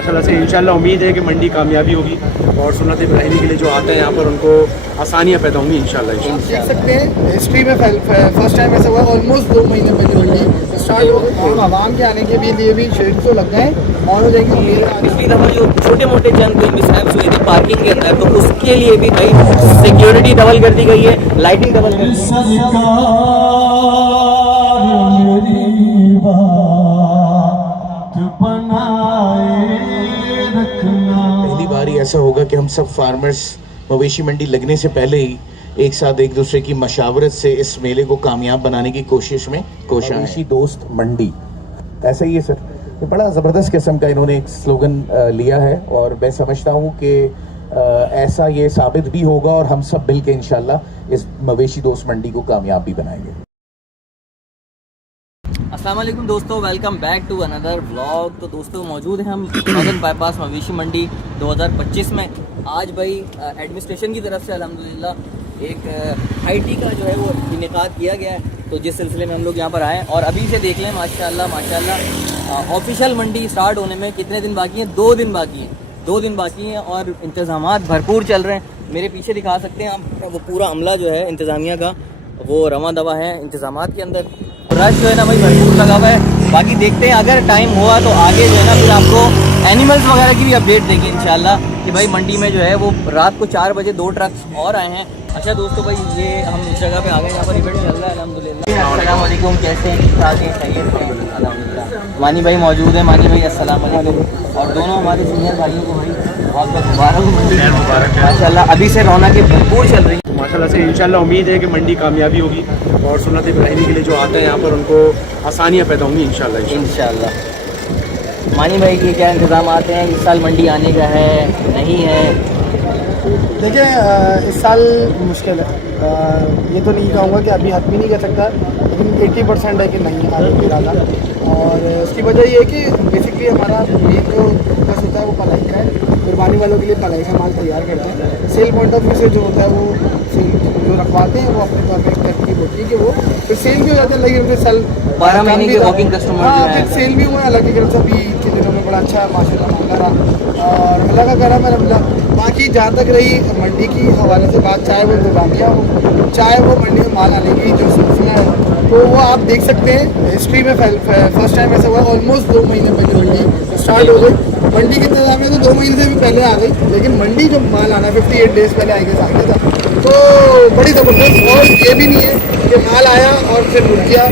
माशाल्लाह से इंशाल्लाह उम्मीद है कि मंडी कामयाबी होगी और सुन्नत इब्राहिमी के लिए जो आते हैं यहाँ पर उनको आसानियाँ पैदा होंगी इंशाल्लाह। देख सकते हैं हिस्ट्री में फर्स्ट टाइम ऐसा हुआ, ऑलमोस्ट 2 महीने पहले मंडी स्टार्ट हो गई और आवाम के आने के लिए भी शेड तो लग गए और हो जाएंगे। पिछली दफ़ा जो छोटे मोटे चंद कोई मिसहैप्स हुए थे पार्किंग के अंदर, तो उसके लिए भी भाई सिक्योरिटी डबल कर दी गई है, लाइटिंग डबल कर दी गई पहली बार ही ऐसा होगा कि हम सब फार्मर्स मवेशी मंडी लगने से पहले ही एक साथ एक दूसरे की मशावरत से इस मेले को कामयाब बनाने की कोशिश में मवेशी दोस्त मंडी, ऐसा ही है सर। ये बड़ा ज़बरदस्त किस्म का इन्होंने एक स्लोगन लिया है और मैं समझता हूँ कि ऐसा ये साबित भी होगा और हम सब मिल के इंशाल्लाह इस मवेशी दोस्त मंडी को कामयाब भी बनाएंगे। अस्सलाम वालेकुम दोस्तों, welcome back to another vlog. तो दोस्तों मौजूद हैं हम नॉर्दर्न बाईपास मवेशी मंडी 2025 में। आज भाई एडमिनिस्ट्रेशन की तरफ से अल्हम्दुलिल्लाह एक हाई टी का जो है वो इनेकाद किया गया है, तो जिस सिलसिले में हम लोग यहाँ पर आए और अभी से देख लें माशाल्लाह ऑफिशियल मंडी स्टार्ट होने में कितने दिन बाकी हैं? 2 दिन बाकी हैं। 2 दिन बाकी हैं और इंतज़ामात भरपूर चल रहे हैं। मेरे पीछे दिखा सकते हैं आप, वो पूरा अमला जो है इंतज़ामिया का वो रवा दवा है इंतज़ामात के अंदर। रश जो है ना भाई भरपूर लगा हुआ है। बाकी देखते हैं अगर टाइम हुआ तो आगे जो है ना फिर आपको एनिमल्स वगैरह की भी अपडेट देंगे इंशाल्लाह कि भाई मंडी में जो है वो रात को 4 बजे 2 ट्रक्स और आए हैं। अच्छा दोस्तों भाई ये हम इस जगह पे आ गए, यहाँ पर इवेंट चल रहा है अल्हम्दुलिल्लाह। अस्सलाम वालेकुम, कैसे हैं? ठीक ठाक हैं, खैरियत से हैं अल्हम्दुलिल्लाह। मानी भाई मौजूद है। मानी भाई अस्सलाम वालेकुम। और दोनों हमारे सीनियर भाइयों को भाई बहुत बहुत मुबारक माशाल्लाह। अभी से रौनकें भरपूर चल रही हैं माशाल्लाह से इंशाल्लाह उम्मीद है कि मंडी कामयाबी होगी और सुन्नत इब्राहिमी के लिए जो आते हैं यहाँ पर उनको आसानियाँ पैदा होंगी इंशाल्लाह इंशाल्लाह। मानी भाई के क्या इंतज़ाम आते हैं इस साल मंडी आने का है नहीं है? देखिए इस साल मुश्किल है, ये तो नहीं कहूँगा कि अभी हद भी नहीं कर सकता, लेकिन 80% है कि नहीं आगे इरादा। और उसकी वजह ये है कि बेसिकली हमारा मेन जो फोकस होता है वो पलाई का है। कुर्बानी वालों के लिए पलाई का माल तैयार करते हैं। सेल पॉइंट ऑफ व्यू से जो होता है वो सेल जो रखवाते हैं वो अपने तौर पर एक तरकीब होती है कि वो फिर सेल भी हो जाते हैं। लेकिन फिर साल 12 महीने के वॉकिंग कस्टमर। हाँ, फिर सेल भी हुआ अल्लाह की तरफ से। अभी ईद के दिनों में बड़ा अच्छा माशाल्लाह मामला रहा और अल्लाह का करम है अल्हम्दुलिल्लाह। बाकी जहाँ तक रही मंडी की हवाले से बात, चाहे वो इंतजामिया हो चाहे वो मंडी में माल आने की जो सिलसिला है, तो वो आप देख सकते हैं हिस्ट्री में फर्स्ट टाइम ऐसा हुआ, ऑलमोस्ट 2 महीने पहले मंडी स्टार्ट हो गई। मंडी की इंतजामिया तो 2 महीने से भी पहले आ गई, लेकिन मंडी जो माल आना 58 डेज़ पहले आएगा था, तो बड़ी ज़बरदस्त। और ये भी नहीं है कि माल आया और फिर रुक गया,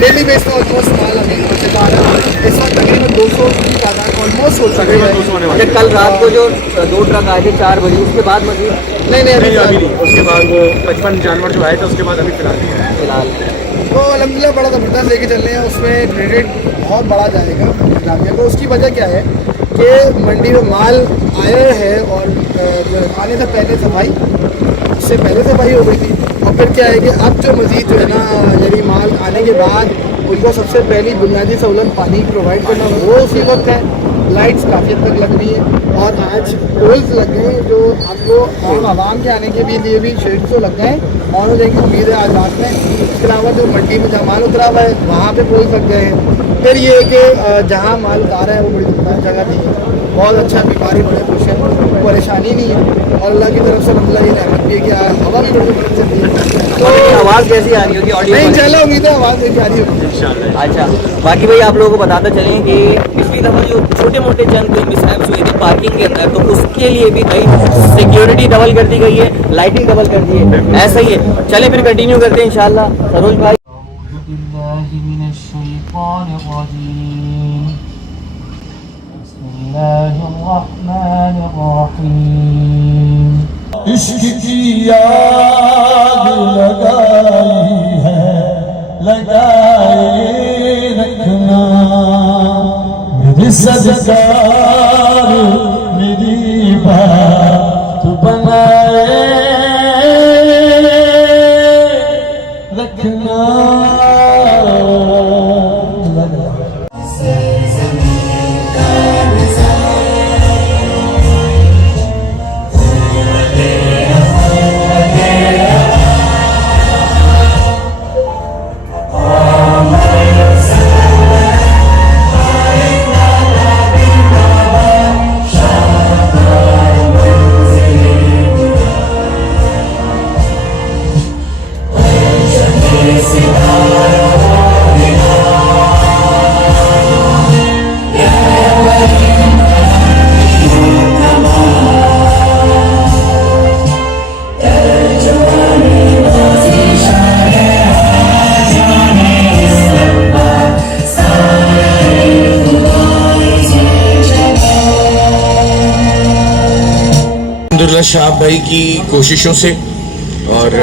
डेली बेस पर ऑलमोस्ट माल अभी से आ रहा है। इस वक्त तकरीबन 200 की तादाद ऑलमोस्ट हो सके है। कल रात को जो 2 ट्रक आए थे 4 बजे, उसके बाद मजीद नहीं अभी नहीं, उसके बाद वो 55 जानवर जो आए थे उसके बाद अभी फिलहाल तो अल्हम्दुलिल्लाह बड़ा ज़बरदस्त लेके चल रहे हैं। उसमें क्रेडिट बहुत बड़ा जाएगा इंतजामिया को। उसकी वजह क्या है कि मंडी में माल आया है और आने से पहले सफाई, उससे पहले सफाई हो गई थी। और फिर क्या है कि अब जो मज़ीद जो है ना यानी माल आने के बाद उनको सबसे पहली बुनियादी सहूलत पानी प्रोवाइड करना वो उसी वक्त है। लाइट्स काफ़ी हद तक लग रही है और आज पोल्स लग गए हैं जो आपको आवाम के आने के लिए भी शेड तो लग गए हैं और हो जाएंगी उम्मीद है आज रात में। इसके अलावा जो मंडी में जहाँ माल उतरा हुआ है वहाँ पे पोल्स लग गए हैं। फिर ये है कि जहाँ माल उतारा है वो बड़ी दुकान जगह नहीं है, बहुत अच्छा बीमारी बड़े खुश है, परेशानी नहीं है और अल्लाह की तरफ से अल्लाह ये रहमत भी है कि हवा भी बड़ी बड़ी चलती है। तो आवाज़ कैसी आ रही होगी? ऑडियो नहीं इंशाल्लाह उम्मीद है आवाज़ नहीं आ रही होगी। अच्छा, बाकी भाई आप लोगों को बताते चलें कि पिछली दफ़ा जो छोटे मोटे चंद कोई मिसहैप्स हुए थे पार्किंग के अंदर, तो उसके लिए भी भाई सिक्योरिटी डबल कर दी गई है, लाइटिंग डबल कर दी है, ऐसा ही है। चले फिर कंटिन्यू करते हैं इंशाल्लाह। सरोज भाई इश्क की आग लगाई है, लगाए रखना मेरी सरकार, मेरी बात बनाए रखना। शाह भाई की कोशिशों से, और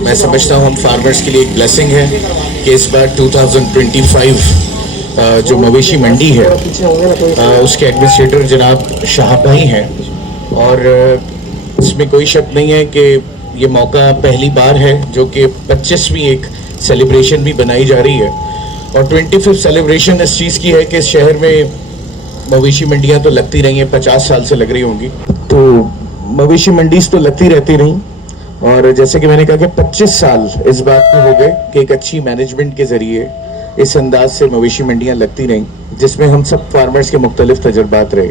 मैं समझता हूँ हम फार्मर्स के लिए एक ब्लेसिंग है कि इस बार 2025 जो मवेशी मंडी है उसके एडमिनिस्ट्रेटर जनाब शाह भाई हैं, और इसमें कोई शक नहीं है कि ये मौका पहली बार है जो कि 25वीं एक सेलिब्रेशन भी बनाई जा रही है, और 25th सेलिब्रेशन इस चीज़ की है कि इस शहर में मवेशी मंडियाँ तो लगती रही हैं, 50 साल से लग रही होंगी, तो मवेशी मंडीज तो लगती रहती रहीं, और जैसे कि मैंने कहा कि 25 साल इस बात में हो गए कि एक अच्छी मैनेजमेंट के ज़रिए इस अंदाज से मवेशी मंडियाँ लगती रहीं, जिसमें हम सब फार्मर्स के मुख्तलिफ तजुर्बात रहे।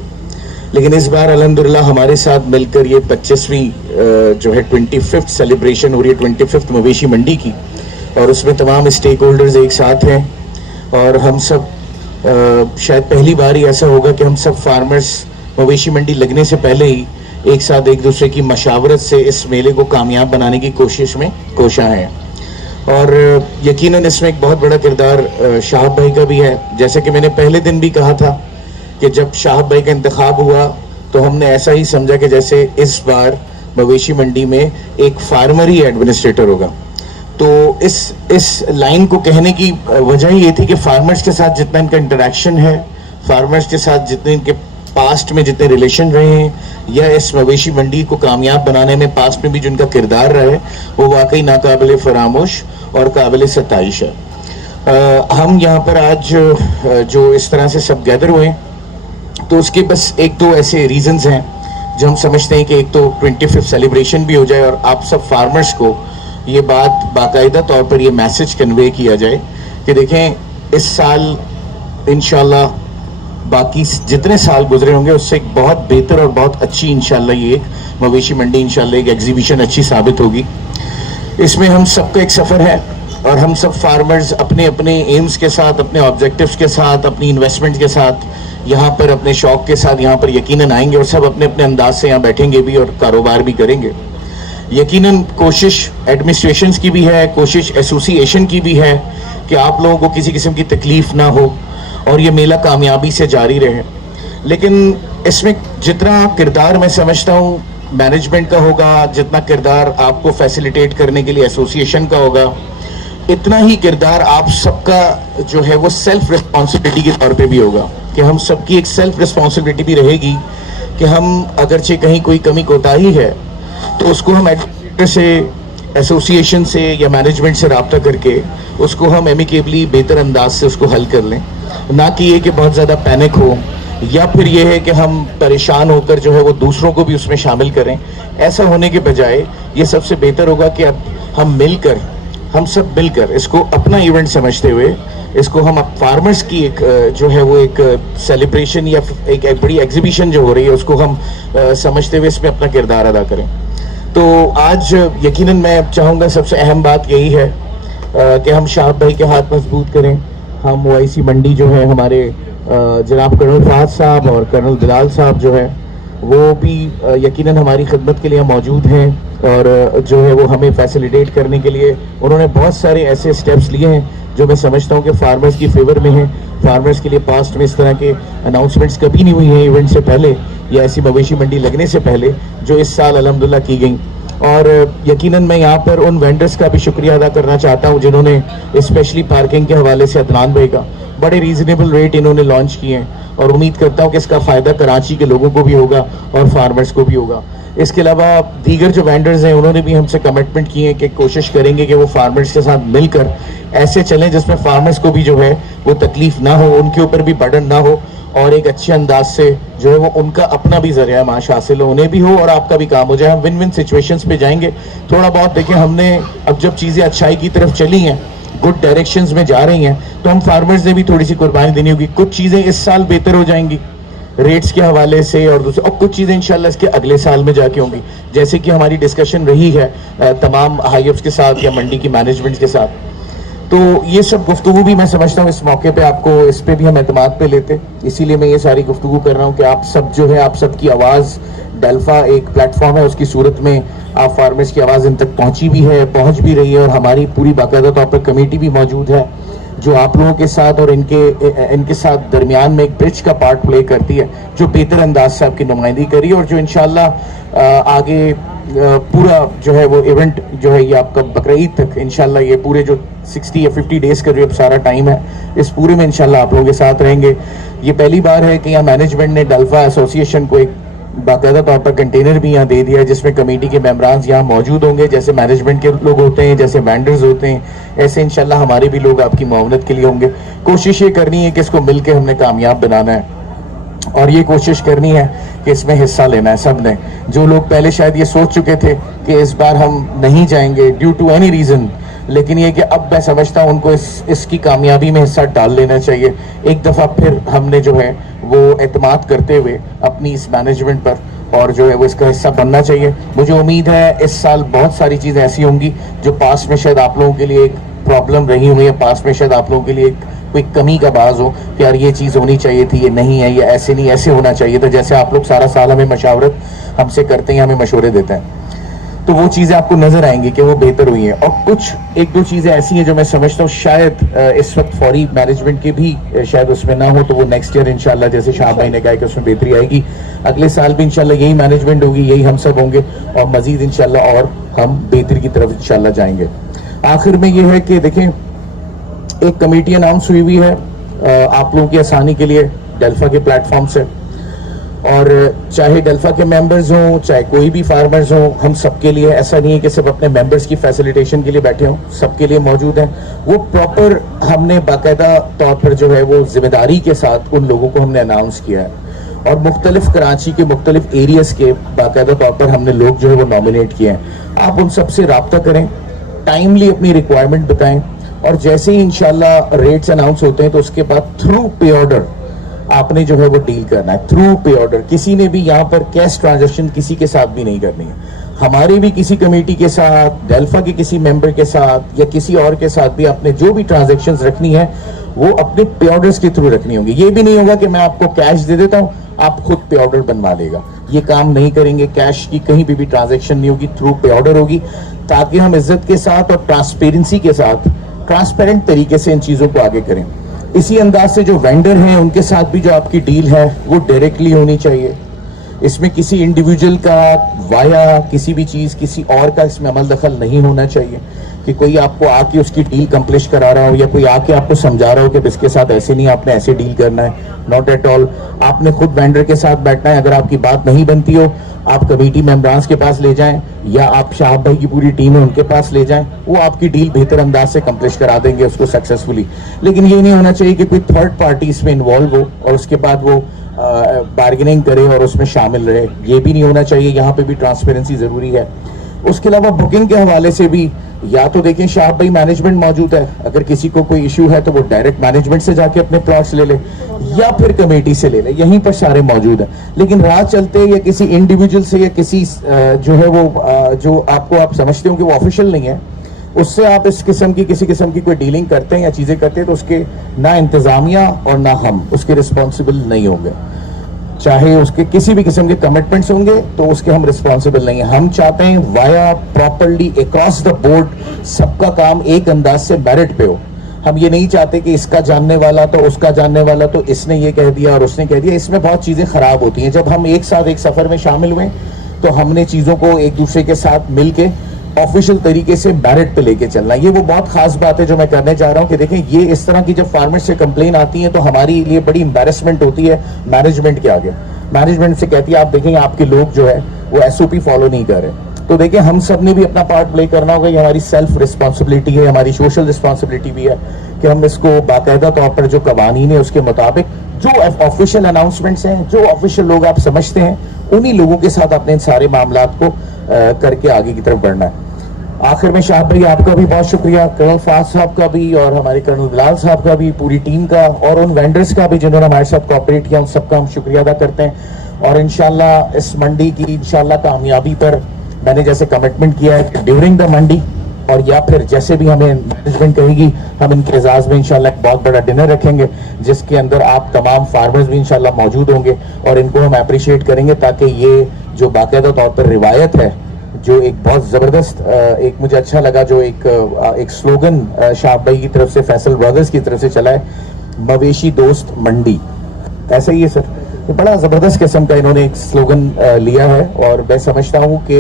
लेकिन इस बार अल्हम्दुलिल्लाह हमारे साथ मिलकर ये 25वीं जो है 25th सेलिब्रेशन हो रही है, 25th मवेशी मंडी की, और उसमें तमाम स्टेक होल्डर्स एक साथ हैं, और हम सब शायद पहली बार ही ऐसा होगा कि हम सब फार्मर्स मवेशी मंडी लगने से पहले ही एक साथ एक दूसरे की मशावरत से इस मेले को कामयाब बनाने की कोशिश में कोशा हैं, और यकीनन इसमें एक बहुत बड़ा किरदार शाह भाई का भी है। जैसे कि मैंने पहले दिन भी कहा था कि जब शाह भाई का इंतखाब हुआ तो हमने ऐसा ही समझा कि जैसे इस बार मवेशी मंडी में एक फार्मर ही एडमिनिस्ट्रेटर होगा। तो इस लाइन को कहने की वजह ये थी कि फार्मर्स के साथ जितना इनका इंटरेक्शन है, फार्मर्स के साथ जितने इनके पास्ट में जितने रिलेशन रहे हैं, या इस मवेशी मंडी को कामयाब बनाने में पास्ट में भी जो इनका किरदार रहा है, वो वाकई नाकाबिल फरामोश और काबिल सताइश है। हम यहाँ पर आज जो इस तरह से सब गैदर हुए, तो उसके बस एक दो ऐसे रीजंस हैं जो हम समझते हैं कि एक तो 25th सेलिब्रेशन भी हो जाए और आप सब फार्मर्स को ये बात बाकायदा तौर पर ये मैसेज कन्वे किया जाए कि देखें इस साल इंशाल्लाह बाकी जितने साल गुजरे होंगे उससे एक बहुत बेहतर और बहुत अच्छी इंशाल्लाह ये एक मवेशी मंडी इंशाल्लाह एक एग्जीबिशन अच्छी साबित होगी। इसमें हम सबका एक सफ़र है, और हम सब फार्मर्स अपने अपने एम्स के साथ, अपने ऑब्जेक्टिव्स के साथ, अपनी इन्वेस्टमेंट के साथ यहाँ पर अपने शौक़ के साथ यहाँ पर यकीनन आएंगे, और सब अपने अपने अंदाज से यहाँ बैठेंगे भी और कारोबार भी करेंगे। यकीनन कोशिश एडमिनिस्ट्रेशंस की भी है, कोशिश एसोसिएशन की भी है कि आप लोगों को किसी किस्म की तकलीफ़ ना हो और ये मेला कामयाबी से जारी रहे। लेकिन इसमें जितना किरदार मैं समझता हूँ मैनेजमेंट का होगा, जितना किरदार आपको फैसिलिटेट करने के लिए एसोसिएशन का होगा, इतना ही किरदार आप सबका जो है वो सेल्फ रिस्पॉन्सिबिलिटी के तौर पे भी होगा, कि हम सबकी एक सेल्फ रिस्पॉन्सिबिलिटी भी रहेगी कि हम अगरचे कहीं कोई कमी कोताही है तो उसको हम एडमिनिस्ट्रेटर से, एसोसिएशन से या मैनेजमेंट से रब्ता करके उसको हम एमिकेबली बेहतर अंदाज से उसको हल कर लें, ना कि ये कि बहुत ज़्यादा पैनिक हो, या फिर ये है कि हम परेशान होकर जो है वो दूसरों को भी उसमें शामिल करें। ऐसा होने के बजाय ये सबसे बेहतर होगा कि अब हम सब मिलकर इसको अपना इवेंट समझते हुए इसको हम फार्मर्स की एक जो है वो एक सेलिब्रेशन या एक बड़ी एग्जीबिशन जो हो रही है उसको हम समझते हुए इसमें अपना किरदार अदा करें। तो आज यकीनन मैं चाहूँगा सबसे अहम बात यही है कि हम शाह भाई के हाथ मजबूत करें। हम ओआईसी मंडी जो है हमारे जनाब कर्नल फहद साहब और कर्नल बिलाल साहब जो है वो भी यकीनन हमारी खिदमत के लिए मौजूद हैं, और जो है वो हमें फैसिलिटेट करने के लिए उन्होंने बहुत सारे ऐसे स्टेप्स लिए हैं जो मैं समझता हूँ कि फार्मर्स की फेवर में हैं। फार्मर्स के लिए पास्ट में इस तरह के अनाउंसमेंट्स कभी नहीं हुई हैं इवेंट से पहले या ऐसी मवेशी मंडी लगने से पहले, जो इस साल अल्हम्दुलिल्लाह की गई। और यकीनन मैं यहाँ पर उन वेंडर्स का भी शुक्रिया अदा करना चाहता हूँ जिन्होंने स्पेशली पार्किंग के हवाले से अदनान भाई का बड़े रीज़नेबल रेट इन्होंने लॉन्च किए हैं, और उम्मीद करता हूँ कि इसका फ़ायदा कराची के लोगों को भी होगा और फार्मर्स को भी होगा। इसके अलावा दीगर जो वेंडर्स हैं उन्होंने भी हमसे कमिटमेंट किए हैं कि कोशिश करेंगे कि वो फार्मर्स के साथ मिलकर ऐसे चलें जिसमें फार्मर्स को भी जो है वो तकलीफ़ ना हो, उनके ऊपर भी बर्डन ना हो, और एक अच्छे अंदाज से जो है वो उनका अपना भी ज़रिया माश हासिल हो, उन्हें भी हो और आपका भी काम हो जाए। हम विन विन सिचुएशंस पे जाएंगे। थोड़ा बहुत देखिए, हमने अब जब चीज़ें अच्छाई की तरफ चली हैं, गुड डायरेक्शंस में जा रही हैं, तो हम फार्मर्स ने भी थोड़ी सी कुर्बानी देनी होगी। कुछ चीज़ें इस साल बेहतर हो जाएंगी रेट्स के हवाले से, और दूसरे और कुछ चीज़ें इंशाल्लाह इसके अगले साल में जाके होंगी, जैसे कि हमारी डिस्कशन रही है तमाम हाईअप्स के साथ या मंडी की मैनेजमेंट के साथ। तो ये सब गुफ्तगू भी मैं समझता हूँ इस मौके पे आपको इस पे भी हम एतमाद पे लेते, इसीलिए मैं ये सारी गुफ्तगू कर रहा हूँ कि आप सब जो है, आप सबकी आवाज़, डेल्फा एक प्लेटफॉर्म है, उसकी सूरत में आप फार्मर्स की आवाज़ इन तक पहुँची भी है, पहुँच भी रही है, और हमारी पूरी बाकायदा तौर पर कमेटी भी मौजूद है जो आप लोगों के साथ और इनके साथ दरमियान में एक ब्रिज का पार्ट प्ले करती है, जो बेहतर अंदाज से आपकी नुमाइंदगी करी और जो इंशाल्लाह आगे पूरा जो है वो इवेंट जो है ये आपका बकरीद तक इंशाल्लाह ये पूरे जो 60 या 50 डेज का जो सारा टाइम है इस पूरे में इंशाल्लाह आप लोगों के साथ रहेंगे। ये पहली बार है कि यहाँ मैनेजमेंट ने डल्फा एसोसिएशन को एक बाकायदा तौर पर कंटेनर भी यहाँ दे दिया है जिसमें कमेटी के मेंबरान यहाँ मौजूद होंगे। जैसे मैनेजमेंट के लोग होते हैं, जैसे वेंडर्स होते हैं, ऐसे इंशाल्लाह हमारे भी लोग आपकी मुआवनत के लिए होंगे। कोशिश ये करनी है कि इसको मिल के हमने कामयाब बनाना है और ये कोशिश करनी है कि इसमें हिस्सा लेना है सब ने। जो लोग पहले शायद ये सोच चुके थे कि इस बार हम नहीं जाएंगे ड्यू टू एनी रीज़न, लेकिन ये कि अब मैं समझता हूँ उनको इसकी कामयाबी में हिस्सा डाल लेना चाहिए। एक दफ़ा फिर हमने जो है वो एतमाद करते हुए अपनी इस मैनेजमेंट पर और जो है वो इसका हिस्सा बनना चाहिए। मुझे उम्मीद है इस साल बहुत सारी चीज़ें ऐसी होंगी जो पास में शायद आप लोगों के लिए एक प्रॉब्लम रही हुई है, पास में शायद आप लोगों के लिए कोई कमी का बाज हो कि यार ये चीज़ होनी चाहिए थी, ये नहीं है, ये ऐसे नहीं ऐसे होना चाहिए था। जैसे आप लोग सारा साल हमें मशावरत हमसे करते हैं, हमें मशवरे देते हैं, तो वो चीज़ें आपको नज़र आएंगी कि वो बेहतर हुई हैं। और कुछ एक दो चीज़ें ऐसी हैं जो मैं समझता हूँ शायद इस वक्त फौरी मैनेजमेंट के भी शायद उसमें ना हो, तो वो नेक्स्ट ईयर इंशाल्लाह जैसे शाह भाई ने कहा कि उसमें बेहतरी आएगी। अगले साल भी इंशाल्लाह यही मैनेजमेंट होगी, यही हम सब होंगे और मज़ीद इंशाल्लाह और हम बेहतरी की तरफ इंशाल्लाह जाएंगे। आखिर में ये है कि देखें एक कमेटी अनाउंस हुई है आप लोगों की आसानी के लिए डेल्फा के प्लेटफॉर्म से, और चाहे डेल्फा के मेंबर्स हों चाहे कोई भी फार्मर्स हों, हम सबके लिए, ऐसा नहीं है कि सिर्फ अपने मेंबर्स की फैसिलिटेशन के लिए बैठे हों, सबके लिए मौजूद हैं। वो प्रॉपर हमने बाकायदा तौर पर जो है वो जिम्मेदारी के साथ उन लोगों को हमने अनाउंस किया है और मुख्तलिफ कराची के मुख्तलिफ एरियाज़ के बाकायदा तौर पर हमने लोग जो है वो नॉमिनेट किए हैं। आप उन सबसे रब्ता करें, टाइमली अपनी रिक्वायरमेंट बताएं और जैसे ही इंशाल्लाह रेट्स अनाउंस होते हैं तो उसके बाद थ्रू पे ऑर्डर आपने जो है वो डील करना है। थ्रू पे ऑर्डर किसी ने भी यहाँ पर कैश ट्रांजैक्शन किसी के साथ भी नहीं करनी है। हमारे भी किसी कमेटी के साथ, डेल्फा के किसी मेंबर के साथ या किसी और के साथ भी आपने जो भी ट्रांजैक्शंस रखनी है वो अपने पे ऑर्डर्स के थ्रू रखनी होंगी। ये भी नहीं होगा कि मैं आपको कैश दे देता हूँ आप खुद पे ऑर्डर बनवा लेगा, ये काम नहीं करेंगे। कैश की कहीं भी ट्रांजैक्शन नहीं होगी, थ्रू पे ऑर्डर होगी, ताकि हम इज्जत के साथ और ट्रांसपेरेंसी के साथ ट्रांसपेरेंट तरीके से इन चीज़ों को आगे करें। इसी अंदाज से जो वेंडर हैं उनके साथ भी जो आपकी डील है वो डायरेक्टली होनी चाहिए। इसमें किसी इंडिविजुअल का वाया किसी भी चीज़ किसी और का इसमें अमल दखल नहीं होना चाहिए कि कोई आपको आके उसकी डील कंप्लीट करा रहा हो या कोई आके आपको समझा रहा हो कि इसके साथ ऐसे नहीं, आपने ऐसे डील करना है। नॉट एट ऑल, आपने खुद वेंडर के साथ बैठना है। अगर आपकी बात नहीं बनती हो आप कमेटी मेंबरान्स के पास ले जाएं या आप शाह भाई की पूरी टीम है उनके पास ले जाएं, वो आपकी डील बेहतर अंदाज से कंप्लीट करा देंगे उसको सक्सेसफुली। लेकिन ये नहीं होना चाहिए कि कोई थर्ड पार्टी इसमें इन्वॉल्व हो और उसके बाद वो बार्गेनिंग करे और उसमें शामिल रहे, ये भी नहीं होना चाहिए। यहाँ पे भी ट्रांसपेरेंसी ज़रूरी है। उसके अलावा बुकिंग के हवाले से भी या तो देखें शाह भाई मैनेजमेंट मौजूद है, अगर किसी को कोई इशू है तो वो डायरेक्ट मैनेजमेंट से जाके अपने प्लॉट्स ले ले या फिर कमेटी से ले ले, यहीं पर सारे मौजूद हैं। लेकिन राह चलते या किसी इंडिविजुअल से या किसी जो है वो जो आपको आप समझते हो कि वो ऑफिशियल नहीं है उससे आप इस किस्म की किसी किस्म की कोई डीलिंग करते हैं या चीज़ें करते हैं तो उसके ना इंतज़ामिया और ना हम उसके रिस्पॉन्सिबल नहीं होंगे। चाहे उसके किसी भी किस्म के कमिटमेंट्स होंगे तो उसके हम रिस्पॉन्सिबल नहीं हैं। हम चाहते हैं via properly across the board सबका काम एक अंदाज से मेरिट पे हो। हम ये नहीं चाहते कि इसका जानने वाला तो उसका जानने वाला तो इसने ये कह दिया और उसने कह दिया। इसमें बहुत चीज़ें ख़राब होती हैं। जब हम एक साथ एक सफ़र में शामिल हुए तो हमने चीज़ों को एक दूसरे के साथ मिल के ऑफिशियल तरीके से मेरिट पे लेके चलना, ये वो बहुत खास बात है जो मैं करने जा रहा हूँ कि देखें ये इस तरह की जब फार्मर से कंप्लेन आती है तो हमारी लिए बड़ी एम्बैरेसमेंट होती है मैनेजमेंट के आगे। मैनेजमेंट से कहती है आप देखें आपके लोग जो है वो SOP फॉलो नहीं कर रहे। तो देखिए हम सब ने भी अपना पार्ट प्ले करना होगा, ये हमारी सेल्फ रिस्पॉन्सिबिलिटी है, हमारी सोशल रिस्पॉन्सिबिलिटी भी है कि हम इसको बाकायदा तौर पर जो कवानीन है उसके मुताबिक जो ऑफिशियल अनाउंसमेंट्स हैं, जो ऑफिशियल लोग आप समझते हैं, उन्हीं लोगों के साथ अपने इन सारे मामला को करके आगे की तरफ बढ़ना है। आखिर में शाह भाई आपका भी बहुत शुक्रिया, कर्नल फाज साहब का भी और हमारे कर्नल बिलाल साहब का भी, पूरी टीम का और उन वेंडर्स का भी जिन्होंने हमारे साथ कोऑपरेट किया, उन सबका हम शुक्रिया अदा करते हैं। और इंशाल्लाह इस मंडी की इंशाल्लाह कामयाबी पर मैंने जैसे कमिटमेंट किया है कि ड्यूरिंग द मंडी और या फिर जैसे भी हमें मैनेजमेंट कहेगी हम इनके एजाज में इंशाल्लाह एक बहुत बड़ा डिनर रखेंगे जिसके अंदर आप तमाम फार्मर्स भी इंशाल्लाह मौजूद होंगे और इनको हम अप्रिशिएट करेंगे ताकि ये जो बाकायदा तौर पर रिवायत है जो एक बहुत ज़बरदस्त एक मुझे अच्छा लगा जो एक स्लोगन शाह भाई की तरफ से, फैसल ब्रदर्स की तरफ से चला है, मवेशी दोस्त मंडी, ऐसा ही है सर। तो बड़ा ज़बरदस्त किस्म का इन्होंने एक स्लोगन लिया है और मैं समझता हूँ कि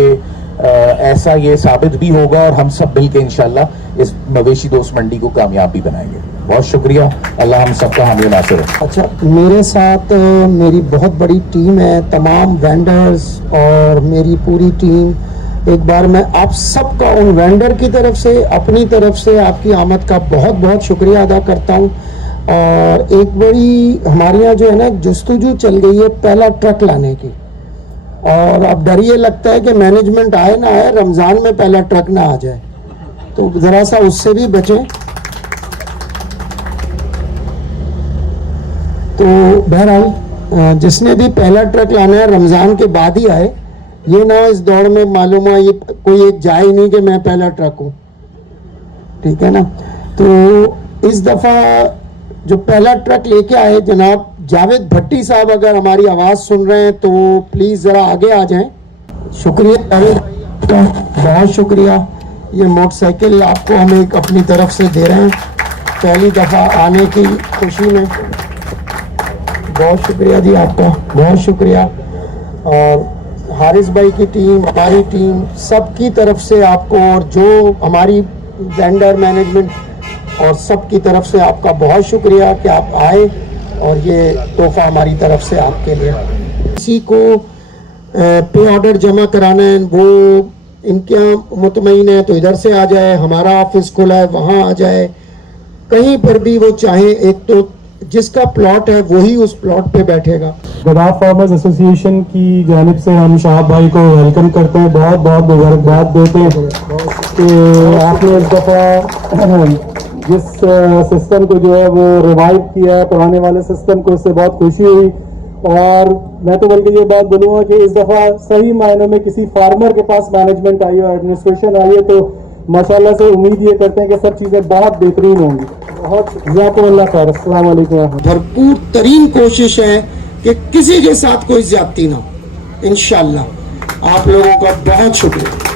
ऐसा ये साबित भी होगा और हम सब मिल के इंशाल्लाह इस मवेशी दोस्त मंडी को कामयाब भी बनाएंगे। बहुत शुक्रिया, अल्लाह हम सबका हामी नासिर है। अच्छा, मेरे साथ मेरी बहुत बड़ी टीम है, तमाम वेंडर्स और मेरी पूरी टीम। एक बार मैं आप सबका, उन वेंडर की तरफ से, अपनी तरफ से आपकी आमद का बहुत बहुत शुक्रिया अदा करता हूँ। और एक बड़ी हमारे यहाँ जो है ना जस्तुजू चल गई है पहला ट्रक लाने की, और अब डर ये लगता है कि मैनेजमेंट आए ना आए, रमज़ान में पहला ट्रक ना आ जाए, तो ज़रा सा उससे भी बचें। तो बहरहाल जिसने भी पहला ट्रक लाना है रमज़ान के बाद ही आए, ये ना इस दौड़ में मालूम है ये कोई एक जाए ही नहीं कि मैं पहला ट्रक हूँ, ठीक है ना। तो इस दफ़ा जो पहला ट्रक लेके आए जनाब जावेद भट्टी साहब, अगर हमारी आवाज़ सुन रहे हैं तो प्लीज़ ज़रा आगे आ जाएं। शुक्रिया जावेद का, बहुत शुक्रिया। ये मोटरसाइकिल आपको हम एक अपनी तरफ से दे रहे हैं पहली दफ़ा आने की खुशी में। बहुत शुक्रिया जी आपका, बहुत शुक्रिया। और हारिस भाई की टीम, हमारी टीम, सब की तरफ से आपको, और जो हमारी वेंडर मैनेजमेंट और सब की तरफ से आपका बहुत शुक्रिया कि आप आए और ये तोहफा हमारी तरफ से आपके लिए। किसी को पे ऑर्डर जमा कराना है, वो इनके यहाँ मुतमईन है तो इधर से आ जाए, हमारा ऑफिस खुला है वहाँ आ जाए, कहीं पर भी वो चाहे। एक तो जिसका प्लॉट है वही उस प्लॉट पे बैठेगा। गदाफ फार्मर्स एसोसिएशन की जानिब से हम शाह भाई को वेलकम करते हैं, बहुत बहुत मुबारकबाद देते हैं कि आपने इस दफ़ा जिस सिस्टम को जो है वो रिवाइव किया है, पुराने वाले सिस्टम को, उससे बहुत खुशी हुई। और मैं तो बल्कि ये बात बोलूँगा कि इस दफ़ा सही मायनों में किसी फार्मर के पास मैनेजमेंट आई है और एडमिनिस्ट्रेशन आई है, तो माशाल्लाह से उम्मीद ये करते हैं कि सब चीज़ें बहुत बेहतरीन होंगी। बहुत जज़ाकुमुल्लाह खैर, अस्सलाम वालेकुम। भरपूर तरीन कोशिश है कि किसी के साथ कोई ज्यादती ना हो, इंशाल्लाह। आप लोगों का बहुत शुक्रिया।